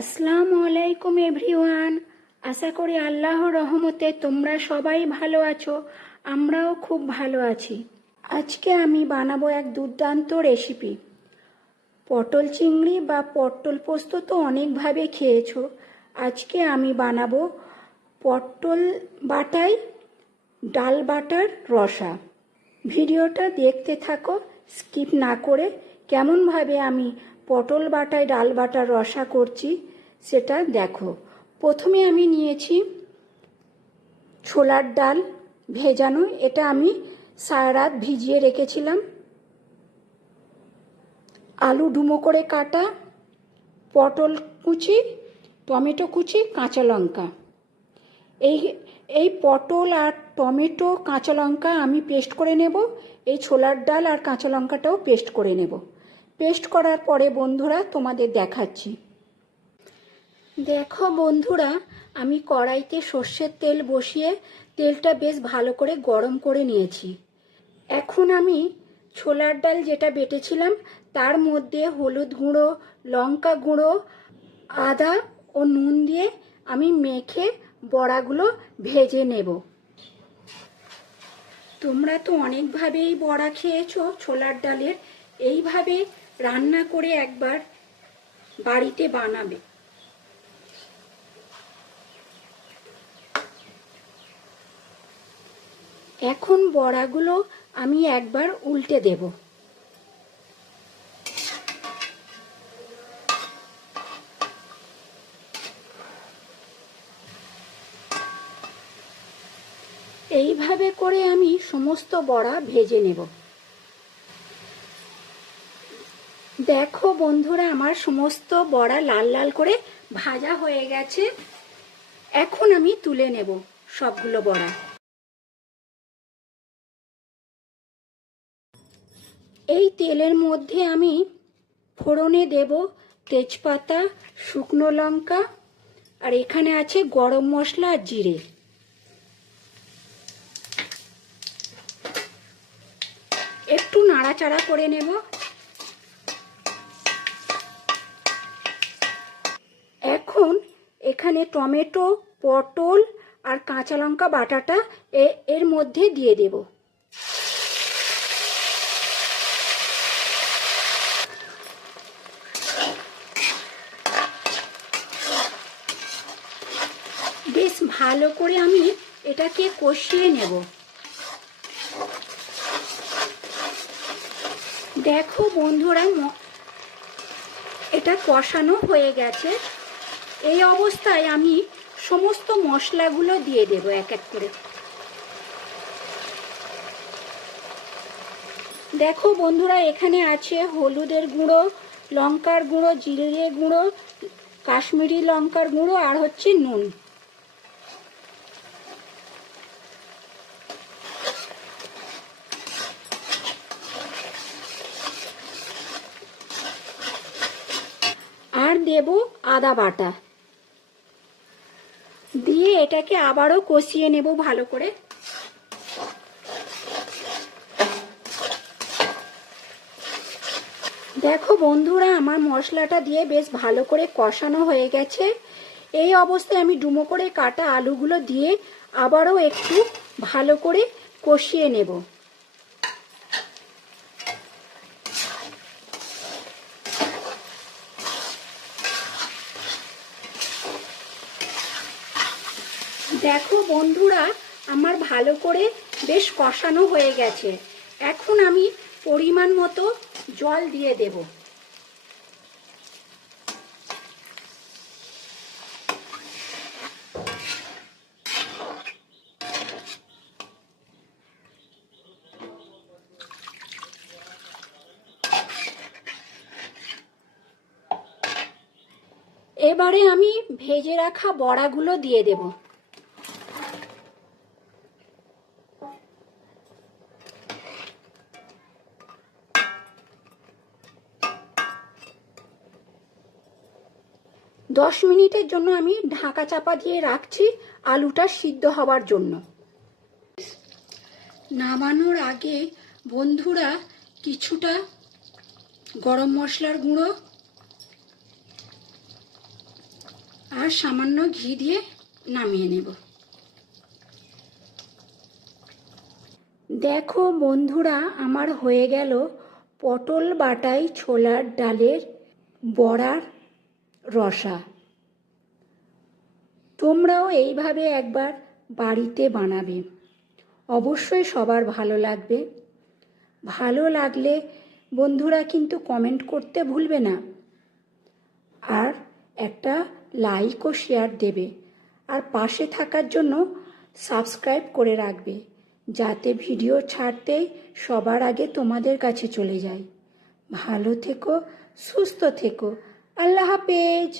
আসসালামু আলাইকুম এভরিওয়ান। আশা করি আল্লাহর রহমতে তোমরা সবাই ভালো আছো, আমরাও খুব ভালো আছি। আজকে আমি বানাবো এক দুর্দান্ত রেসিপি। পটল চিংড়ি বা পটল পোস্ত তো অনেকভাবে খেয়েছো। আজকে আমি বানাবো পটল বাটায় ডাল বাটার রসা। ভিডিওটা দেখতে থাকো স্কিপ না করে। কেমনভাবে আমি পটল বাটায় ডাল বাটার রসা করছি সেটা দেখো। প্রথমে আমি নিয়েছি ছোলার ডাল ভেজানো, এটা আমি সারা রাত ভিজিয়ে রেখেছিলাম। আলু ডুমো করে কাটা, পটল কুচি, টমেটো কুচি, কাঁচা লঙ্কা। এই এই পটল আর টমেটো কাঁচা লঙ্কা আমি পেস্ট করে নেব। এই ছোলার ডাল আর কাঁচা লঙ্কাটাও পেস্ট করে নেব। পেস্ট করার পরে বন্ধুরা তোমাদের দেখাচ্ছি। দেখো বন্ধুরা, আমি কড়াইতে সর্ষের তেল বসিয়ে তেলটা বেশ ভালো করে গরম করে নিয়েছি। এখন আমি ছোলার ডাল যেটা বেটেছিলাম তার মধ্যে হলুদ গুঁড়ো, লঙ্কা গুঁড়ো, আদা ও নুন দিয়ে আমি মেখে বড়াগুলো ভেজে নেব। তোমরা তো অনেকভাবেই বড়া খেয়েছো ছোলার ডালের, এইভাবে রান্না করে একবার বাড়িতে বানাবে। এখন বড়াগুলো আমি একবার উল্টে দেব। এইভাবে করে আমি সমস্ত বড়া ভেজে নেব। দেখো বন্ধুরা, আমার সমস্ত বড়া লাল লাল করে ভাজা হয়ে গেছে। এখন আমি তুলে নেব সবগুলো বড়া। এই তেলের মধ্যে আমি ফোড়নে দেব তেজপাতা, শুকনো লঙ্কা, আর এখানে আছে গরম মশলা আর জিরে। একটু নাড়াচাড়া করে নেব। এখন এখানে টমেটো, পটল আর কাঁচা লঙ্কা বাটাটা এর মধ্যে দিয়ে দেব। বেশ ভালো করে আমি এটাকে কষিয়ে নেব। দেখো বন্ধুরা, এটা কষানো হয়ে গেছে। এই অবস্থায় আমি সমস্ত মশলাগুলো দিয়ে দেব এক এক করে। দেখো বন্ধুরা, এখানে আছে হলুদের গুঁড়ো, লঙ্কার গুঁড়ো, জিরে গুঁড়ো, কাশ্মীরি লঙ্কার গুঁড়ো আর হচ্ছে নুন। আর দেব আদা বাটা দিয়ে এটাকে আবারও কষিয়ে নেব ভালো করে। দেখো বন্ধুরা, আমার মশলাটা দিয়ে বেশ ভালো করে কষানো হয়ে গেছে। এই অবস্থায় আমি ডুমো করে কাটা আলুগুলো দিয়ে আবারও একটু ভালো করে কষিয়ে নেব। দেখো বন্ধুরা, আমার ভালো করে বেশ কষানো হয়ে গেছে। এখন আমি পরিমাণ মতো জল দিয়ে দেব। এবারে আমি ভেজে রাখা বড়াগুলো দিয়ে দেব। 10 মিনিটের জন্য আমি ঢাকা চাপা দিয়ে রাখছি আলুটা সিদ্ধ হবার জন্য। নামানোর আগে বন্ধুরা কিছুটা গরম মশলার গুঁড়ো, আর সামান্য ঘি দিয়ে নামিয়ে নেব। দেখো বন্ধুরা, আমার হয়ে গেল পটল বাটাই ছোলার ডালের বড়ার রসা। তোমরাও এইভাবে একবার বাড়িতে বানাবে, অবশ্যই সবার ভালো লাগবে। ভালো লাগলে বন্ধুরা কিন্তু কমেন্ট করতে ভুলবে না, আর একটা লাইক ও শেয়ার দেবে, আর পাশে থাকার জন্য সাবস্ক্রাইব করে রাখবে, যাতে ভিডিও ছাড়তেই সবার আগে তোমাদের কাছে চলে যায়। ভালো থেকো, সুস্থ থেকো। আল্লাহ হাফেজ।